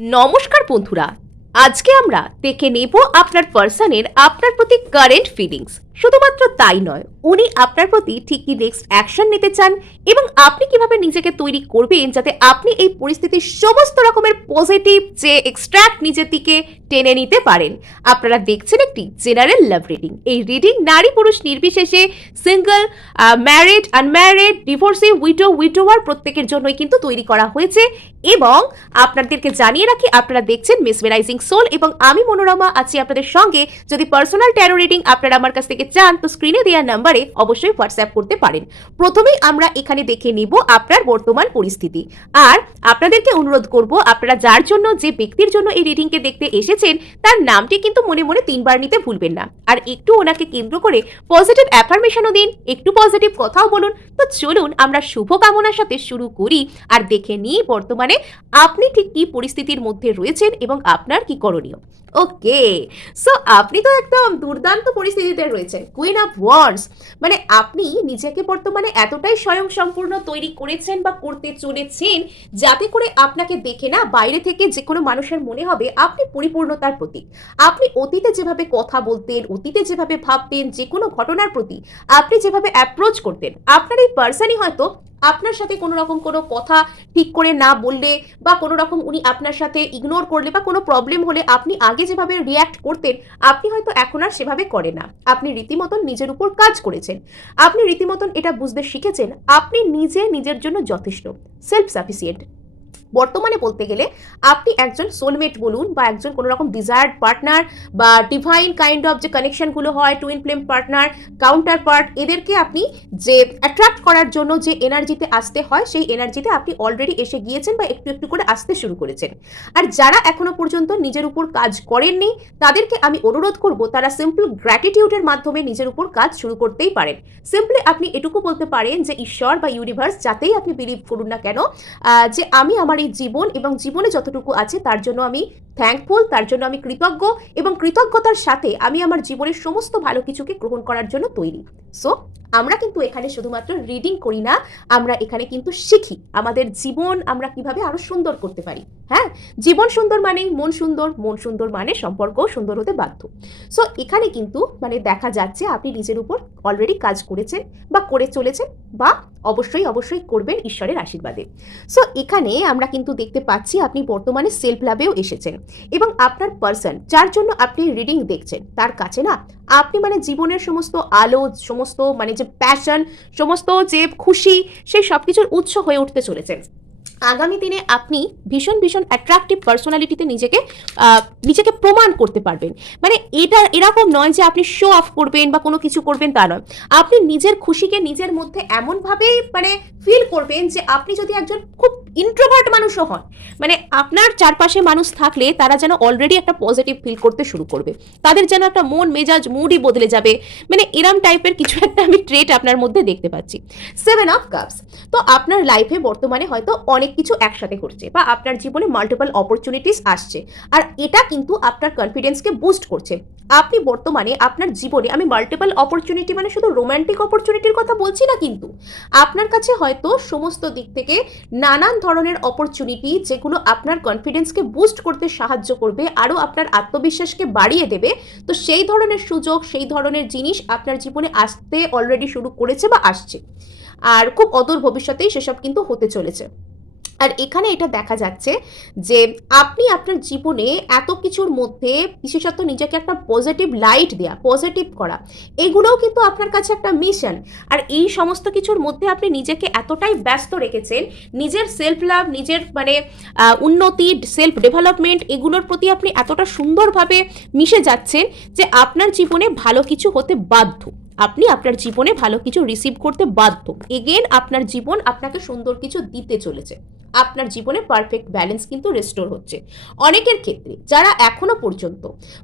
নমস্কার বন্ধুরা, আজকে আমরা দেখে নেব আপনার পার্সনের আপনার প্রতি কারেন্ট ফিলিংস। শুধুমাত্র তাই নয়, উনি আপনার প্রতি ঠিক কি নেক্সট অ্যাকশন নিতে চান এবং আপনি কিভাবে নিজেকে তৈরি করবেন যাতে আপনি এই পরিস্থিতির সমস্ত রকমের পজিটিভ যে এক্সট্রাক্ট নিজের দিকে টেনে নিতে পারেন। আপনারা দেখছেন একটি জেনারেল লাভ রিডিং। এই রিডিং নারী পুরুষ নির্বিশেষে, সিঙ্গেল, ম্যারিড, আনম্যারিড, ডিভোর্সি, উইডোয়ার প্রত্যেকের জন্যই কিন্তু তৈরি করা হয়েছে। এবং আপনাদেরকে জানিয়ে রাখি, আপনারা দেখছেন মেসমেরাইজিং সোল এবং আমি মনোরমা আছি আপনাদের সঙ্গে। যদি পার্সোনাল ট্যারো রিডিং আপনারা আমার কাছ থেকে চান তো স্ক্রিনে দেওয়া নাম্বারে অবশ্যই হোয়াটসঅ্যাপ করতে পারেন। প্রথমেই আমরা এখানে দেখে নিব আপনার বর্তমান পরিস্থিতি। আর আপনাদেরকে অনুরোধ করব, আপনারা যার জন্য, যে ব্যক্তির জন্য এই রিডিংকে দেখতে এসেছেন তার নামটি কিন্তু মনে মনে 3 বার নিতে ভুলবেন না। আর একটু ওনাকে কেন্দ্র করে পজিটিভ অ্যাফার্মেশনও দিন, একটু পজিটিভ কথাও বলুন। তো চলুন আমরা শুভ কামনার সাথে শুরু করি আর দেখে নিই বর্তমানে আপনি ঠিক কি পরিস্থিতির মধ্যে রয়েছেন এবং আপনার কি করণীয়। ওকে, সো আপনি তো একদম দুর্দান্ত পরিস্থিতিতে রয়েছেন, কুইন অফ ওয়ান্ডস। মানে আপনি নিজেকে বর্তমানে এতটাই স্বয়ংসম্পূর্ণ তৈরি করেছেন বা করতে চলেছেন যাতে করে আপনাকে দেখে না বাইরে থেকে যে কোনো মানুষের মনে হবে আপনি পরিপূর্ণতার প্রতীক। আপনি অতীতে যেভাবে কথা বলতেন, অতীতে যেভাবে ভাবতেন, যে কোনো ঘটনার প্রতি আপনি যেভাবে অ্যাপ্রোচ করতেন, আপনার এই পার্সনই হয়তো আপনার সাথে কোনো রকম কোনো কথা ঠিক করে না বললে বা কোনো রকম উনি আপনার সাথে ইগনোর করলে বা কোনো প্রবলেম হলে আপনি আগে যেভাবে রিয়্যাক্ট করতেন আপনি হয়তো এখন আর সেভাবে করেন না। আপনি রীতিমতন নিজের উপর কাজ করেছেন, আপনি রীতিমতন এটা বুঝতে শিখেছেন আপনি নিজের জন্য যথেষ্ট, সেলফ সাফিসিয়েন্ট। বর্তমানে বলতে গেলে আপনি একজন সোলমেট বলুন বা একজন কোনো রকম ডিজায়ার্ড পার্টনার বা ডিভাইন কাইন্ড অফ যে কানেকশনগুলো হয়, twin flame partner, counter part, এদেরকে আপনি যে অ্যাট্রাক্ট করার জন্য যে এনার্জিতে আসতে হয় সেই এনার্জিতে আপনি অলরেডি এসে গিয়েছেন বা একটু একটু করে আসতে শুরু করেছেন। আর যারা এখনো পর্যন্ত নিজের উপর কাজ করেননি তাদেরকে আমি অনুরোধ করব তারা সিম্পল গ্র্যাটিটিউডের মাধ্যমে নিজের উপর কাজ শুরু করতেই পারেন। সিম্পলি আপনি এটুকু বলতে পারেন যে ঈশ্বর বা ইউনিভার্স, যাতেই আপনি বিলিভ করুন না কেন, যে আমি আমার এই জীবন এবং জীবনে যতটুকু আছে তার জন্য আমি থ্যাঙ্কফুল, তার জন্য আমি কৃতজ্ঞ এবং কৃতজ্ঞতার সাথে আমি আমার জীবনের সমস্ত ভালো কিছুকে গ্রহণ করার জন্য তৈরি। সো আমরা কিন্তু এখানে শুধুমাত্র রিডিং করি না, আমরা এখানে কিন্তু শিখি আমাদের জীবন আমরা কিভাবে আরো সুন্দর করতে পারি। হ্যাঁ, জীবন সুন্দর মানেই মন সুন্দর, মন সুন্দর মানে সম্পর্কও সুন্দর হতে বাধ্য। সো এখানে কিন্তু মানে দেখা যাচ্ছে আপনি নিজের উপর অলরেডি কাজ করেছেন বা করে চলেছেন বা অবশ্যই করবেন ঈশ্বরের আশীর্বাদে। সো এখানে আমরা কিন্তু দেখতে পাচ্ছি আপনি বর্তমানে সেলফ লাভেও এসেছেন এবং আপনার পার্সন যার জন্য আপনি রিডিং দেখছেন তার কাছে না আপনি মানে জীবনের সমস্ত আলো, সমস্ত মানে যে প্যাশন, সমস্ত যে খুশি, সেই সব কিছুর উৎস হয়ে উঠতে চলেছেন। আগামী দিনে আপনি ভীষণ অ্যাট্রাকটিভ পার্সোনালিটিতে নিজেকে প্রমাণ করতে পারবেন। মানে এটা এরকম নয় যে আপনি শো অফ করবেন বা কোনো কিছু করবেন, তা নয়। আপনি নিজের খুশিকে নিজের মধ্যে এমনভাবে মানে ফিল করবেন যে আপনি যদি একজন খুব ইন্ট্রোভার্ট মানুষও হন, মানে আপনার চারপাশে মানুষ থাকলে তারা যেন অলরেডি একটা পজিটিভ ফিল করতে শুরু করবে, তাদের যেন একটা মন মেজাজ মুডই বদলে যাবে। মানে এরম টাইপের কিছু একটা আমি ট্রেট আপনার মধ্যে দেখতে পাচ্ছি। 7 অফ কাপস। তো আপনার লাইফে বর্তমানে হয়তো অনেক কিছু একসাথে ঘটছে বা আপনার জীবনে মাল্টিপল অপরচুনিটিস আসছে, আর এটা কিন্তু আপনার কনফিডেন্সকে বুস্ট করছে। আপনি বর্তমানে আপনার জীবনে, আমি মাল্টিপল অপরচুনিটি মানে শুধু রোম্যান্টিক অপরচুনিটির কথা বলছি না, কিন্তু আপনার কাছে হয়তো সমস্ত দিক থেকে নানান ধরনের অপরচুনিটি যেগুলো আপনার কনফিডেন্সকে বুস্ট করতে সাহায্য করবে, আরও আপনার আত্মবিশ্বাসকে বাড়িয়ে দেবে। তো সেই ধরনের সুযোগ, সেই ধরনের জিনিস আপনার জীবনে আসতে অলরেডি শুরু করেছে বা আসছে, আর খুব অদূর ভবিষ্যতেই সেসব কিন্তু হতে চলেছে। আর এখানে এটা দেখা যাচ্ছে যে আপনি আপনার জীবনে এত কিছুর মধ্যে বিশেষত নিজেকে একটা পজিটিভ লাইট দেয়া, পজিটিভ করা, এগুলোও কিন্তু আপনার কাছে একটা মিশন। আর এই সমস্ত কিছুর মধ্যে আপনি নিজেকে এতটাই ব্যস্ত রেখেছেন, নিজের সেলফ লাভ, নিজের মানে উন্নতি, সেলফ ডেভেলপমেন্ট, এগুলোর প্রতি আপনি এতটা সুন্দরভাবে মিশে যাচ্ছেন যে আপনার জীবনে ভালো কিছু হতে বাধ্য, আপনি আপনার জীবনে ভালো কিছু রিসিভ করতে বাধ্য। এগেন আপনার জীবন আপনাকে সুন্দর কিছু দিতে চলেছে, আপনার জীবনে পারফেক্ট ব্যালেন্স কিন্তু রেস্টোর হচ্ছে। অনেকের ক্ষেত্রে যারা এখনো পর্যন্ত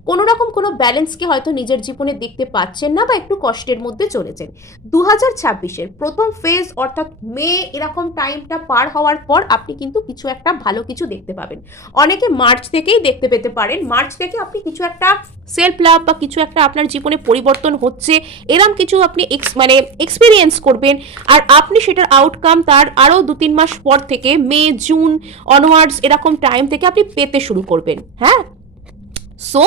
কোনো রকম কোনো ব্যালেন্সকে হয়তো নিজের জীবনে দেখতে পাচ্ছেন না বা একটু কষ্টের মধ্যে চলেছেন, 2026-এর প্রথম ফেজ অর্থাৎ মে এরকম টাইমটা পার হওয়ার পর আপনি কিন্তু কিছু একটা ভালো কিছু দেখতে পাবেন। অনেকে মার্চ থেকেই দেখতে পেতে পারেন, মার্চ থেকে আপনি কিছু একটা সেলফ লাভ বা কিছু একটা আপনার জীবনে পরিবর্তন হচ্ছে, এরম কিছু আপনি এক্সপিরিয়েন্স করবেন। আর আপনি সেটার আউটকাম তার আরও 2-3 মাস পর থেকে, মে জুন অনওয়ার্ডস এরকম টাইম থেকে আপনি পেতে শুরু করবেন। হ্যাঁ, সো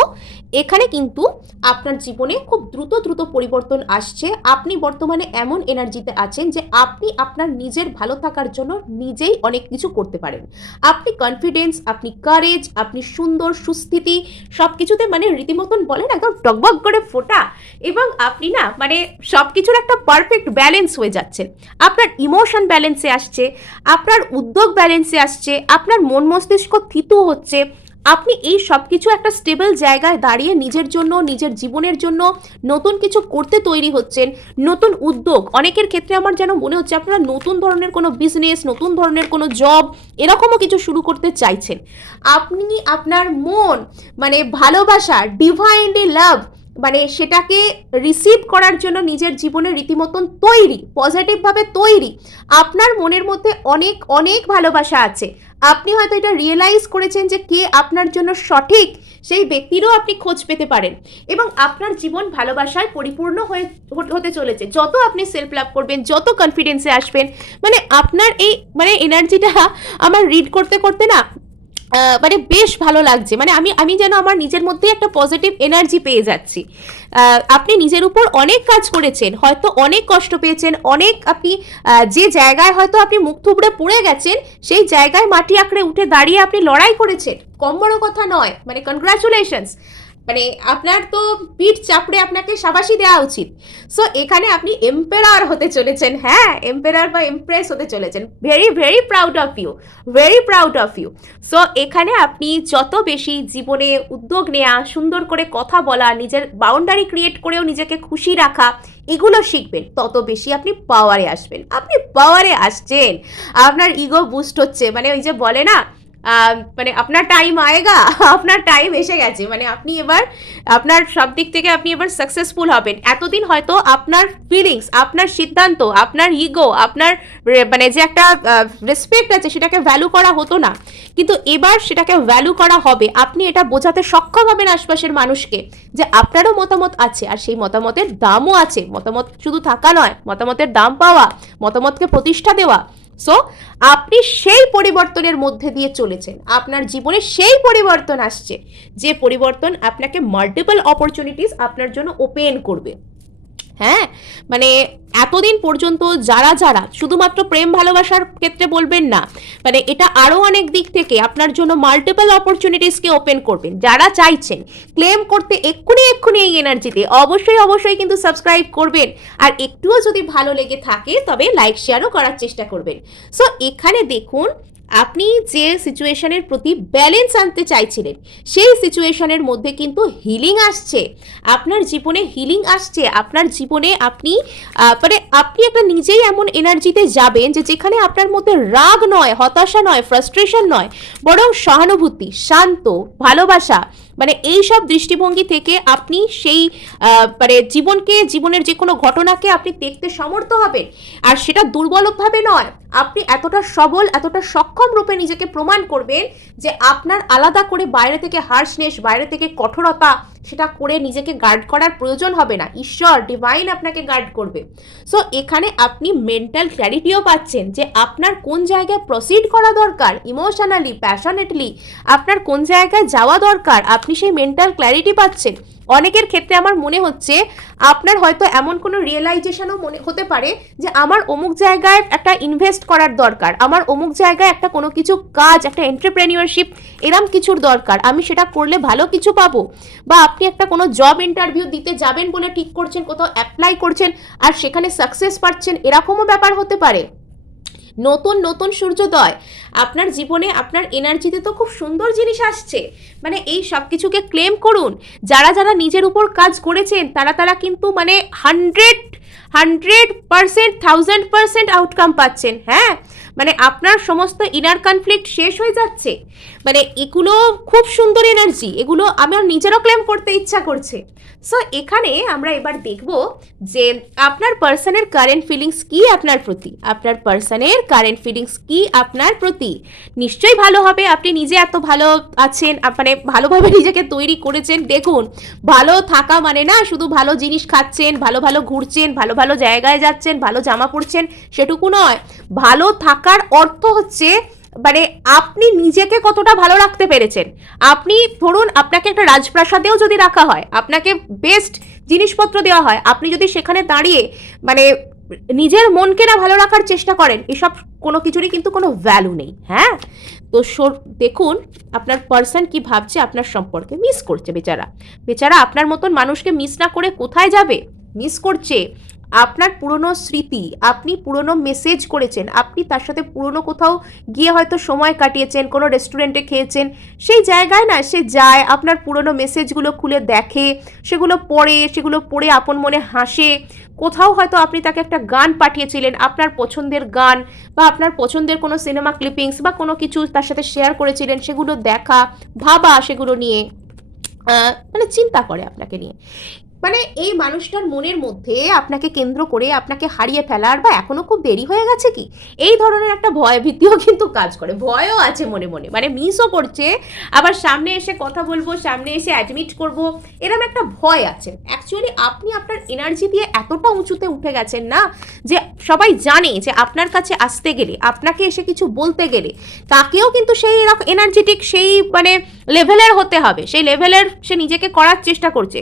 এখানে কিন্তু আপনার জীবনে খুব দ্রুত দ্রুত পরিবর্তন আসছে। আপনি বর্তমানে এমন এনার্জিতে আছেন যে আপনি আপনার নিজের ভালো থাকার জন্য নিজেই অনেক কিছু করতে পারেন। আপনি কনফিডেন্স, আপনি কারেজ, আপনি সুন্দর সুস্থিতি, সব কিছুতে মানে রীতিমতন বলেন একদম টকবক করে ফোটা, এবং আপনি না মানে সব কিছুর একটা পারফেক্ট ব্যালেন্স হয়ে যাচ্ছেন। আপনার ইমোশন ব্যালেন্সে আসছে, আপনার উদ্যোগ ব্যালেন্সে আসছে, আপনার মন মস্তিষ্ক থিতু হচ্ছে। আপনি এই সব কিছু একটা স্টেবল জায়গায় দাঁড়িয়ে নিজের জন্য, নিজের জীবনের জন্য নতুন কিছু করতে তৈরি হচ্ছেন। নতুন উদ্যোগ, অনেকের ক্ষেত্রে আমার যেন মনে হচ্ছে আপনারা নতুন ধরনের কোনো বিজনেস, নতুন ধরনের কোনো জব এরকমও কিছু শুরু করতে চাইছেন। আপনি আপনার মন মানে ভালোবাসা, ডিভাইনলি লাভ, মানে সেটাকে রিসিভ করার জন্য নিজের জীবনে রীতিমতন তৈরি, পজিটিভভাবে তৈরি। আপনার মনের মধ্যে অনেক অনেক ভালোবাসা আছে। আপনি হয়তো এটা রিয়েলাইজ করেছেন যে কে আপনার জন্য সঠিক, সেই ব্যক্তিরও আপনি খোঁজ পেতে পারেন, এবং আপনার জীবন ভালোবাসায় পরিপূর্ণ হতে চলেছে। যত আপনি সেলফ লাভ করবেন, যত কনফিডেন্সে আসবেন, মানে আপনার এই মানে এনার্জিটা আমার রিড করতে করতে না মানে বেশ ভালো লাগছে। মানে আমি যেন আমার নিজের মধ্যে একটা পজিটিভ এনার্জি পেয়ে যাচ্ছি। আপনি নিজের উপর অনেক কাজ করেছেন, হয়তো অনেক কষ্ট পেয়েছেন, অনেক আপনি যে জায়গায় হয়তো আপনি মুখ থুবড়ে পড়ে গেছেন, সেই জায়গায় মাটি আঁকড়ে উঠে দাঁড়িয়ে আপনি লড়াই করেছেন। কম বড় কথা নয়, মানে কনগ্রাচুলেশনস, মানে আপনার তো পিঠ চাপড়ে আপনাকে সাবাসি দেওয়া উচিত। সো এখানে আপনি এম্পেরার হতে চলেছেন। হ্যাঁ, এম্পেরার বা এমপ্রেস হতে চলেছেন। Very very proud of you, very proud of you. So এখানে আপনি যত বেশি জীবনে উদ্যোগ নেওয়া, সুন্দর করে কথা বলা, নিজের বাউন্ডারি ক্রিয়েট করেও নিজেকে খুশি রাখা, এগুলো শিখবেন, তত বেশি আপনি পাওয়ারে আসবেন। আপনি পাওয়ারে আসছেন, আপনার ইগো বুস্ট হচ্ছে। মানে ওই যে বলে না, মানে আপনার টাইম আয়েগা, আপনার টাইম এসে গেছে। মানে আপনি এবার আপনার সব দিক থেকে আপনি এবার সাকসেসফুল হবেন। এতদিন হয়তো আপনার ফিলিংস, আপনার সিদ্ধান্ত, আপনার ইগো, আপনার মানে যে একটা রেসপেক্ট আছে সেটাকে ভ্যালু করা হতো না, কিন্তু এবার সেটাকে ভ্যালু করা হবে। আপনি এটা বোঝাতে সক্ষম হবেন আশপাশের মানুষকে যে আপনারও মতামত আছে, আর সেই মতামতের দামও আছে। মতামত শুধু থাকা নয়, মতামতের দাম পাওয়া, মতামতকে প্রতিষ্ঠা দেওয়া। সো আপনি সেই পরিবর্তনের মধ্যে দিয়ে চলেছেন। আপনার জীবনে সেই পরিবর্তন আসছে, যে পরিবর্তন আপনাকে মাল্টিপল অপরচুনিটিস আপনার জন্য ওপেন করবে। হ্যাঁ, মানে এতদিন পর্যন্ত যারা যারা শুধুমাত্র প্রেম ভালোবাসার ক্ষেত্রে বলবেন না, মানে এটা আরও অনেক দিক থেকে আপনার জন্য মাল্টিপল অপরচুনিটিসকে ওপেন করবেন। যারা চাইছেন ক্লেম করতে এক্ষুনি এই এনার্জিতে, অবশ্যই কিন্তু সাবস্ক্রাইব করবেন। আর একটুও যদি ভালো লেগে থাকে তবে লাইক শেয়ারও করার চেষ্টা করবেন। সো এখানে দেখুন, আপনি যে সিচুয়েশনের প্রতি ব্যালেন্স আনতে চাইছিলেন, সেই সিচুয়েশনের মধ্যে কিন্তু হিলিং আসছে। আপনার জীবনে হিলিং আসছে। আপনার জীবনে আপনি মানে আপনি একটা নিজেই এমন এনার্জিতে যাবেন যে যেখানে আপনার মধ্যে রাগ নয়, হতাশা নয়, ফ্রাস্ট্রেশন নয়, বরং সহানুভূতি, শান্ত, ভালোবাসা, মানে এই সব দৃষ্টিভঙ্গি থেকে আপনি সেই মানে জীবনের যে কোনো ঘটনাকে আপনি দেখতে সমর্থ হবেন। আর সেটা দুর্বলভাবে নয়, আপনি এতটা সবল, এতটা সক্ষম রূপে নিজেকে প্রমাণ করবেন যে আপনার আলাদা করে বাইরে থেকে হার্শনেস, বাইরে থেকে কঠোরতা সেটা করে নিজেকে গার্ড করার প্রয়োজন হবে না। ঈশ্বর, ডিভাইন আপনাকে গার্ড করবে। সো এখানে আপনি মেন্টাল ক্ল্যারিটিও পাচ্ছেন যে আপনার কোন জায়গায় প্রসিড করা দরকার, ইমোশনালি, প্যাশনেটলি আপনার কোন জায়গায় যাওয়া দরকার, আপনি সেই মেন্টাল ক্ল্যারিটি পাচ্ছেন। অনেকের ক্ষেত্রে আমার মনে হচ্ছে আপনার হয়তো এমন কোনো রিয়েলাইজেশনও মনে হতে পারে যে আমার অমুক জায়গায় একটা ইনভেস্ট করার দরকার, আমার অমুক জায়গায় একটা কোনো কিছু কাজ, একটা এন্টারপ্রেনিউরশিপ এরম কিছুর দরকার, আমি সেটা করলে ভালো কিছু পাবো। বা আপনি একটা কোনো জব ইন্টারভিউ দিতে যাবেন বলে ঠিক করছেন, কোথাও অ্যাপ্লাই করছেন আর সেখানে সাকসেস পাচ্ছেন, এরকমও ব্যাপার হতে পারে। নতুন সূর্যোদয় আপনার জীবনে, আপনার এনার্জিতে তো খুব সুন্দর জিনিস আসছে। মানে এই সব কিছুকে ক্লেম করুন। যারা যারা নিজের উপর কাজ করেছেন তারা কিন্তু মানে 100% 1000% আউটকাম পাচ্ছেন। হ্যাঁ, মানে আপনার সমস্ত ইনার কনফ্লিক্ট শেষ হয়ে যাচ্ছে। মানে এগুলো খুব সুন্দর এনার্জি, এগুলো আমার নিজেরও ক্লেম করতে ইচ্ছা করছে। সো এখানে আমরা এবার দেখব যে আপনার পার্সনের কারেন্ট ফিলিংস কি আপনার প্রতি, আপনার পার্সনের কারেন্ট ফিলিংস কি আপনার প্রতি। সত্যি নিশ্চয়ই ভালো হবে। আপনি নিজে এত ভালো আছেন, মানে ভালোভাবে নিজেকে তৈরি করেছেন। দেখুন, ভালো থাকা মানে না শুধু ভালো জিনিস খাচ্ছেন, ভালো ভালো ঘুরছেন, ভালো ভালো জায়গায় যাচ্ছেন, ভালো জামা পরছেন, সেটুকু নয়। ভালো থাকার অর্থ হচ্ছে মানে আপনি নিজেকে কতটা ভালো রাখতে পেরেছেন। আপনি ধরুন, আপনাকে একটা রাজপ্রাসাদেও যদি রাখা হয়, আপনাকে বেস্ট জিনিসপত্র দেওয়া হয়, আপনি যদি সেখানে দাঁড়িয়ে মানে নিজের মনকে না ভালো রাখার চেষ্টা করেন, এসব কোনো কিছুরই কিন্তু কোনো ভ্যালু নেই। হ্যাঁ, তো দেখুন আপনার পার্সন কি ভাবছে আপনার সম্পর্কে। মিস করছে বেচারা, বেচারা আপনার মতন মানুষকে মিস না করে কোথায় যাবে? মিস করছে আপনার পুরনো স্মৃতি, আপনি পুরনো মেসেজ করেছেন, আপনি তার সাথে পুরনো কোথাও গিয়ে হয়তো সময় কাটিয়েছেন, কোনো রেস্টুরেন্টে খেয়েছেন, সেই জায়গায় না সে যায়, আপনার পুরনো মেসেজগুলো খুলে দেখে, সেগুলো পড়ে আপন মনে হাসে। কোথাও হয়তো আপনি তাকে একটা গান পাঠিয়েছিলেন, আপনার পছন্দের গান, বা আপনার পছন্দের কোনো সিনেমা ক্লিপিংস বা কোনো কিছু তার সাথে শেয়ার করেছিলেন, সেগুলো দেখা, ভাবা সেগুলো নিয়ে, মানে চিন্তা করে আপনাকে নিয়ে। মানে এই মানুষটার মনের মধ্যে আপনাকে কেন্দ্র করে আপনাকে হারিয়ে ফেলার বা এখনো খুব দেরি হয়ে গেছে কি, এই ধরনের একটা ভয় ভীতিও কিন্তু কাজ করে, ভয়ও আছে মনে মনে, মানে মিসও করছে, আবার সামনে এসে কথা বলবো, সামনে এসে অ্যাডমিট করব, এরকম একটা ভয় আছে। অ্যাকচুয়ালি আপনি আপনার এনার্জি দিয়ে এতটা উঁচুতে উঠে গেছেন না, যে সবাই জানে যে আপনার কাছে আসতে গেলে, আপনাকে এসে কিছু বলতে গেলে তাকেও কিন্তু সেই এনার্জেটিক, সেই মানে লেভেলের হতে হবে, সেই লেভেলের সে নিজেকে করার চেষ্টা করছে।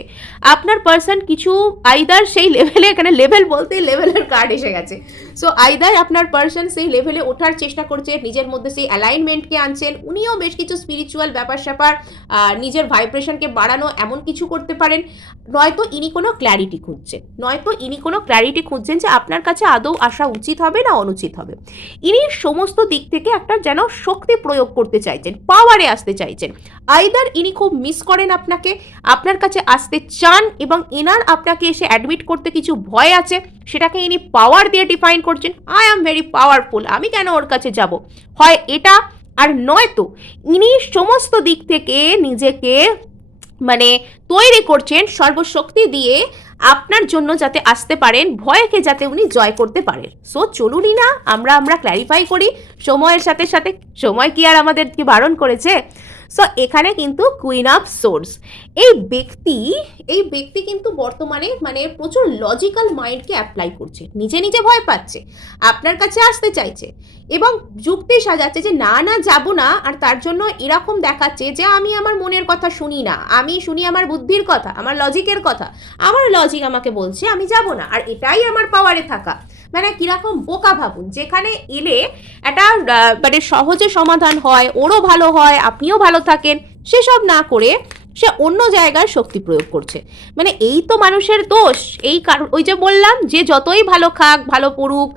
আপনার পার্সন কিছু আইদার সেই লেভেলে, এখানে লেভেল বলতেই লেভেলের কার্ড এসে গেছে, সো আইদার আপনার পার্সন সেই লেভেলে ওঠার চেষ্টা করছে, নিজের মধ্যে সেই অ্যালাইনমেন্টকে আনছেন, উনিও বেশ কিছু স্পিরিচুয়াল ব্যাপার স্যাপার, নিজের ভাইব্রেশনকে বাড়ানো এমন কিছু করতে পারেন, নয়তো ইনি কোনো ক্ল্যারিটি খুঁজছেন, যে আপনার কাছে আদৌ আসা উচিত হবে না অনুচিত হবে। ইনি সমস্ত দিক থেকে একটা যেন শক্তি প্রয়োগ করতে চাইছেন, পাওয়ারে আসতে চাইছেন। আইদার ইনি খুব মিস করেন আপনাকে, আপনার কাছে আসতে চান, এবং এনার আপনাকে এসে অ্যাডমিট করতে কিছু ভয় আছে, সেটাকে ইনি পাওয়ার দিয়ে ডিফাইন করছেন, আই অ্যাম ভেরি পাওয়ারফুল, আমি কেন ওর কাছে যাব, হয় এটা, আর নয়তো ইনি সমস্ত দিক থেকে নিজেকে মানে তৈরি করছেন সর্বশক্তি দিয়ে আপনার জন্য যাতে আসতে পারেন, ভয়কে যাতে উনি জয় করতে পারেন। সো চলুনই না আমরা ক্ল্যারিফাই করি সময়ের সাথে সাথে, সময় কি আর আমাদেরকে বারণ করেছে? সো এখানে কিন্তু কুইন অফ সোর্স, এই ব্যক্তি কিন্তু বর্তমানে মানে প্রচুর লজিক্যাল মাইন্ডকে অ্যাপ্লাই করছে, নিজে নিজে ভয় পাচ্ছে, আপনার কাছে আসতে চাইছে, এবং যুক্তি সাজাচ্ছে যে না না যাব না, আর তার জন্য এরকম দেখাচ্ছে যে আমি আমার মনের কথা শুনি না, আমি শুনি আমার বুদ্ধির কথা, আমার লজিকের কথা, আমার লজিক আমাকে বলছে আমি যাব না, আর এটাই আমার পাওয়ারে থাকা। মানে কিরকম বোকা ভাবুন, যেখানে এলে একটা মানে সহজে সমাধান হয়, ওরও ভালো হয়, আপনিও ভালো থাকেন, সেসব না করে সে অন্য জায়গায় শক্তি প্রয়োগ করছে। মানে এই তো মানুষের দোষ। এই কারণ ওই যে বললাম, যে যতই ভালো খাক, ভালো পড়ুক,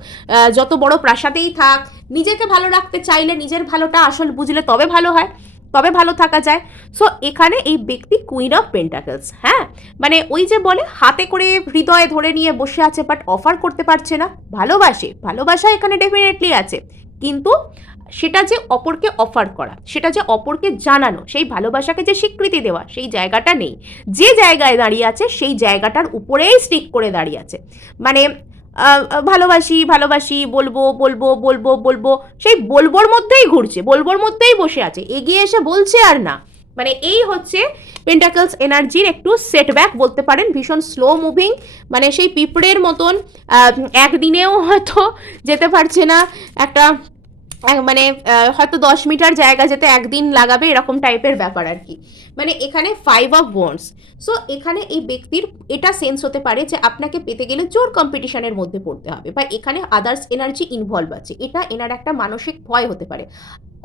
যত বড় প্রাসাদেই থাক, নিজেকে ভালো রাখতে চাইলে, নিজের ভালোটা আসল বুঝলে তবে ভালো হয়, তবে ভালো থাকা যায়। সো এখানে এই ব্যক্তি কুইন অফ পেন্টাকলস, হ্যাঁ, মানে ওই যে বলে হাতে করে হৃদয়ে ধরে নিয়ে বসে আছে, বাট অফার করতে পারছে না। ভালোবাসা এখানে ডেফিনেটলি আছে, কিন্তু সেটা যে অপরকে অফার করা, সেটা যে অপরকে জানানো, সেই ভালোবাসাকে যে স্বীকৃতি দেওয়া, সেই জায়গাটা নেই। যে জায়গায় দাঁড়িয়ে আছে সেই জায়গাটার উপরেই স্টিক করে দাঁড়িয়ে আছে, মানে ভালোবাসি বলবো, সেই বলবোর মধ্যেই ঘুরছে, বলবোর মধ্যেই বসে আছে, এগিয়ে এসে বলছে আর না। মানে এই হচ্ছে পেন্টাকলস এনার্জির একটু সেটব্যাক বলতে পারেন, ভীষণ স্লো মুভিং, মানে সেই পিঁপড়ের মতন একদিনেও হয়তো যেতে পারছে না, একটা মানে হয়তো 10 মিটার জায়গা যেতে একদিন লাগাবে, এরকম টাইপের ব্যাপার আর কি। মানে এখানে 5 অফ ওয়ান্ডস। সো এখানে এই ব্যক্তির এটা সেন্স হতে পারে যে আপনাকে পেতে গেলে জোর কম্পিটিশনের মধ্যে পড়তে হবে, বা এখানে আদার্স এনার্জি ইনভলভ আছে, এটা এনার একটা মানসিক ভয় হতে পারে।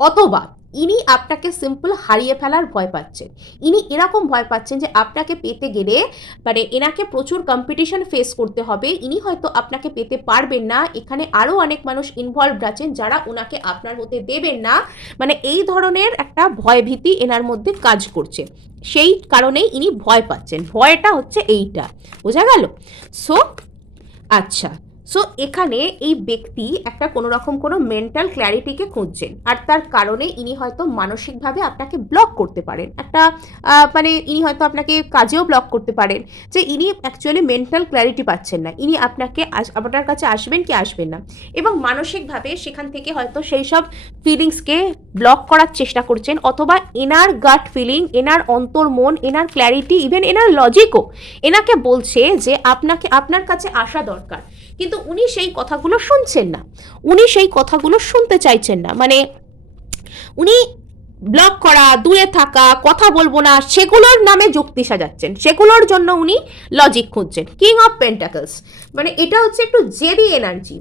অথবা ইনি আপনাকে সিম্পল হারিয়ে ফেলার ভয় পাচ্ছেন, ইনি এরকম ভয় পাচ্ছেন যে আপনাকে পেতে গেলে মানে এনাকে প্রচুর কম্পিটিশন ফেস করতে হবে, ইনি হয়তো আপনাকে পেতে পারবেন না, এখানে আরও অনেক মানুষ ইনভলভড আছেন যারা ওনাকে আপনার হতে দেবেন না, মানে এই ধরনের একটা ভয়ভীতি এনার মধ্যে কাজ করছে, সেই কারণেই ইনি ভয় পাচ্ছেন। ভয়টা হচ্ছে এইটা, বোঝা গেল? সো আচ্ছা, সো এখানে এই ব্যক্তি একটা কোনো রকম কোনো মেন্টাল ক্ল্যারিটিকে খুঁজছেন, আর তার কারণে ইনি হয়তো মানসিকভাবে আপনাকে ব্লক করতে পারেন। একটা মানে ইনি হয়তো আপনাকে কাজেও ব্লক করতে পারেন, যে ইনি অ্যাকচুয়ালি মেন্টাল ক্ল্যারিটি পাচ্ছেন না, ইনি আপনাকে আপনার কাছে আসবেন কি আসবেন না, এবং মানসিকভাবে সেখান থেকে হয়তো সেই সব ফিলিংসকে ব্লক করার চেষ্টা করছেন, অথবা এনার গাট ফিলিং, এনার অন্তর্মন, এনার ক্ল্যারিটি, ইভেন এনার লজিকও এনাকে বলছে যে আপনার কাছে আসা দরকার, কিন্তু উনি সেই কথাগুলো শুনছেন না, উনি সেই কথাগুলো শুনতে চাইছেন না। মানে উনি ব্লক করা, দূরে থাকা, কথা বলবো না, সেগুলোর নামে যুক্তি সাজাচ্ছেন, সেগুলোর জন্য উনি লজিক খুঁজছেন। কিং অফ পেন্টাকলস মানে এটা হচ্ছে একটু জেদি এনার্জি,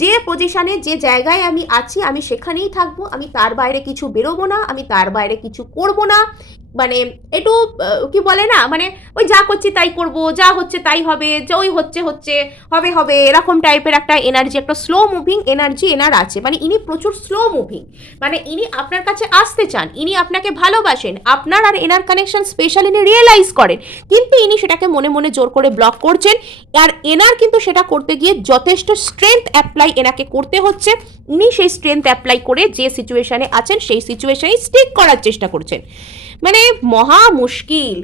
যে পজিশনে যে জায়গায় আমি আছি আমি সেখানেই থাকবো, আমি তার বাইরে কিছু বেরোবো না, আমি তার বাইরে কিছু করবো না। মানে একটু কি বলে না, মানে ওই যা করছি তাই করব, যা হচ্ছে তাই হবে, যে ওই হচ্ছে হচ্ছে হবে হবে, এরকম টাইপের একটা এনার্জি, একটা স্লো মুভিং এনার্জি এনার আছে। মানে ইনি প্রচুর স্লো মুভিং, মানে ইনি আপনার কাছে আসতে চান, ইনি আপনাকে ভালোবাসেন, আপনার আর এনার কানেকশন স্পেশাল ইনি রিয়েলাইজ করেন, কিন্তু ইনি সেটাকে মনে মনে জোর করে ব্লক করছেন। আর এনার কিন্তু সেটা করতে গিয়ে যথেষ্ট স্ট্রেংথ অ্যাপ্লাই এনাকে করতে হচ্ছে। ইনি সেই স্ট্রেংথ অ্যাপ্লাই করে যে সিচুয়েশনে আছেন সেই সিচুয়েশনে স্টিক করার চেষ্টা করছেন। মানে মহা মুশকিল।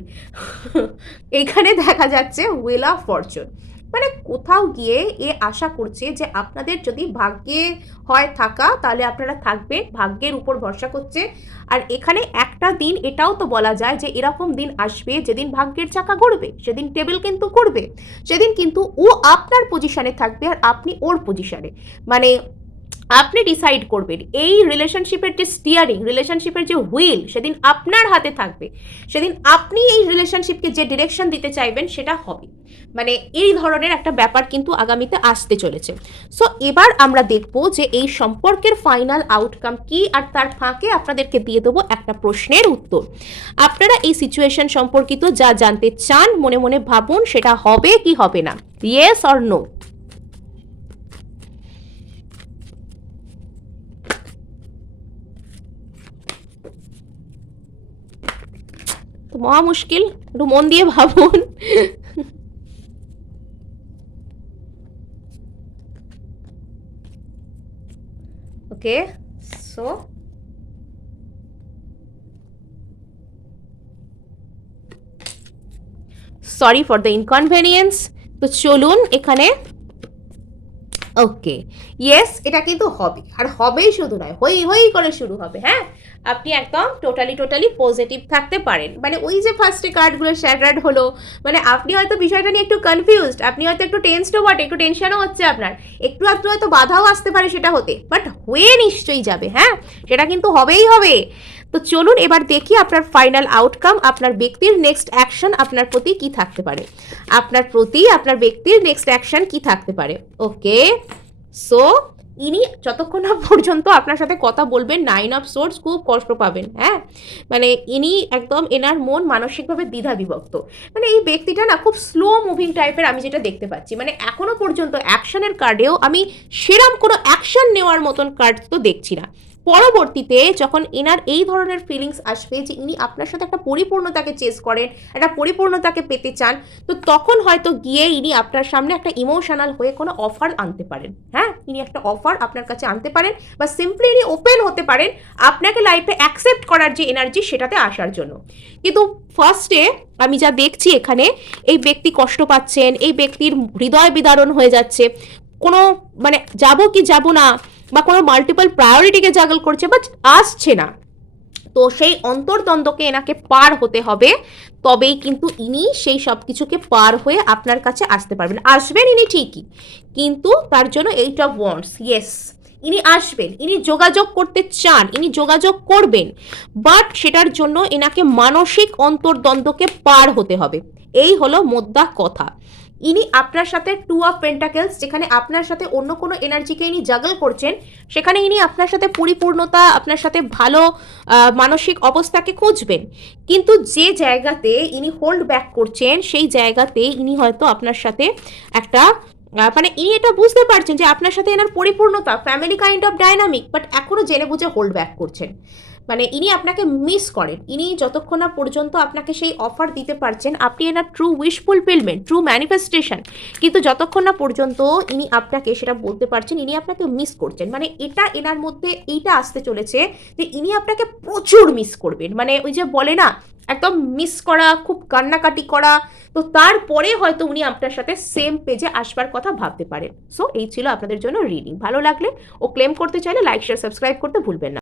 এখানে দেখা যাচ্ছে হুইল অফ ফরচুন, মানে কোথাও গিয়ে এ আশা করছে যে আপনাদের যদি ভাগ্যে হয় থাকা, তাহলে আপনারা থাকবেন, ভাগ্যের উপর ভরসা করছে। আর এখানে একটা দিন এটাও তো বলা যায় যে এরকম দিন আসবে যেদিন ভাগ্যের চাকা ঘুরবে, সেদিন টেবিল কিন্তু করবে, সেদিন কিন্তু ও আপনার পজিশনে থাকবে আর আপনি ওর পজিশনে। মানে আপনি ডিসাইড করবেন, এই রিলেশনশিপের যে স্টিয়ারিং, রিলেশনশিপের যে হুইল সেদিন আপনার হাতে থাকবে, সেদিন আপনি এই রিলেশনশিপকে যে ডিরেকশন দিতে চাইবেন সেটা হবে। মানে এই ধরনের একটা ব্যাপার কিন্তু আগামীতে আসতে চলেছে। সো এবার আমরা দেখব যে এই সম্পর্কের ফাইনাল আউটকাম কি, আর তার ফাঁকে আপনাদেরকে দিয়ে দেবো একটা প্রশ্নের উত্তর। আপনারা এই সিচুয়েশন সম্পর্কিত যা জানতে চান মনে মনে ভাবুন, সেটা হবে কি হবে না, ইয়েস অর নো। তো মহা মুশকিল, একটু মন দিয়ে ভাবুন। Okay, so sorry for the inconvenience. তো চলুন এখানে, ওকে ইয়েস, এটা কিন্তু হবে, আর হবেই শুধু নয়, হই হই করে শুরু হবে। হ্যাঁ, আপনি একদম টোটালি পজিটিভ থাকতে পারেন। মানে ওই যে ফার্স্টে কার্ডগুলো শ্যাটার্ড হলো, মানে আপনি হয়তো বিষয়টা নিয়ে একটু কনফিউজড, আপনি হয়তো একটু টেন্সডও বটে, একটু টেনশনও হচ্ছে আপনার, একটু আধটু হয়তো বাধাও আসতে পারে সেটা হতে, বাট হয়ে নিশ্চয়ই যাবে। হ্যাঁ, সেটা কিন্তু হবেই হবে। তো চলুন এবার দেখি আপনার ফাইনাল আউটকাম, আপনার ব্যক্তির নেক্সট অ্যাকশন আপনার প্রতি কি থাকতে পারে, আপনার ব্যক্তির নেক্সট অ্যাকশন কি থাকতে পারে। ওকে, সো ইনি যতক্ষণ না পর্যন্ত আপনার সাথে কথা বলবেন, 9 অফ সোর্স খুব কষ্ট পাবেন। হ্যাঁ, মানে ইনি একদম, এনার মন মানসিকভাবে দ্বিধা বিভক্ত। মানে এই ব্যক্তিটা না খুব স্লো মুভিং টাইপের, আমি যেটা দেখতে পাচ্ছি। মানে এখনো পর্যন্ত অ্যাকশনের কার্ডেও আমি সেরম কোনো অ্যাকশন নেওয়ার মতন কার্ড তো দেখছি না। পরবর্তীতে যখন এনার এই ধরনের ফিলিংস আসবে যে ইনি আপনার সাথে একটা পরিপূর্ণতাকে চেস করেন, একটা পরিপূর্ণতাকে পেতে চান, তো তখন হয়তো গিয়ে ইনি আপনার সামনে একটা ইমোশনাল হয়ে কোনো অফার আনতে পারেন। হ্যাঁ, ইনি একটা অফার আপনার কাছে আনতে পারেন, বা সিম্পলি ইনি ওপেন হতে পারেন আপনাকে লাইফে অ্যাকসেপ্ট করার যে এনার্জি সেটাতে আসার জন্য। কিন্তু ফার্স্টে আমি যা দেখছি এখানে, এই ব্যক্তি কষ্ট পাচ্ছেন, এই ব্যক্তির হৃদয় বিদারণ হয়ে যাচ্ছে, কোনো মানে যাবো কি যাব না, বা কোনো মাল্টিপল প্রায়োরিটিকে জাগল করছে, বাট আসছে না। তো সেই অন্তর্দ্বন্দ্বকে এনাকে পার হতে হবে, তবেই কিন্তু ইনি সেই সব কিছুকে পার হয়ে আপনার কাছে আসতে পারবেন। আসবেন ইনি ঠিকই, কিন্তু তার জন্য 8 অফ ওয়ান্ডস, ইয়েস ইনি আসবেন, ইনি যোগাযোগ করতে চান, ইনি যোগাযোগ করবেন, বাট সেটার জন্য এনাকে মানসিক অন্তর্দ্বন্দ্বকে পার হতে হবে। এই হলো মোদ্দা কথা। ইনি আপনার সাথে 2 অফ পেন্টাকেলস, যেখানে আপনার সাথে অন্য কোনো এনার্জিকে ইনি জাগল করছেন, সেখানে ইনি আপনার সাথে পরিপূর্ণতা, আপনার সাথে ভালো মানসিক অবস্থাকে খুঁজবেন। কিন্তু যে জায়গাতে ইনি হোল্ড ব্যাক করছেন, সেই জায়গাতে ইনি হয়তো আপনার সাথে একটা মানে ইনি এটা বুঝতে পারছেন যে আপনার সাথে এনার পরিপূর্ণতা, family kind of dynamic, but এখনো জেনে বুঝে হোল্ড ব্যাক করছেন। মানে ইনি আপনাকে মিস করেন, ইনি যতক্ষণ না পর্যন্ত আপনাকে সেই অফার দিতে পারছেন, আপনি এনার true wish fulfilment, true manifestation, কিন্তু যতক্ষণ না পর্যন্ত ইনি আপনাকে সেটা বলতে পারছেন, ইনি আপনাকে মিস করছেন। মানে এটা এনার মধ্যে এইটা আসতে চলেছে যে ইনি আপনাকে প্রচুর মিস করবেন। মানে ওই যে বলে না, একদম মিস করা, খুব কান্নাকাটি করা। তো তারপরে হয়তো উনি আপনার সাথে সেম পেজে আসবার কথা ভাবতে পারেন। সো এই ছিল আপনাদের জন্য রিডিং। ভালো লাগলে ও ক্লেম করতে চাইলে লাইক শেয়ার সাবস্ক্রাইব করতে ভুলবেন না।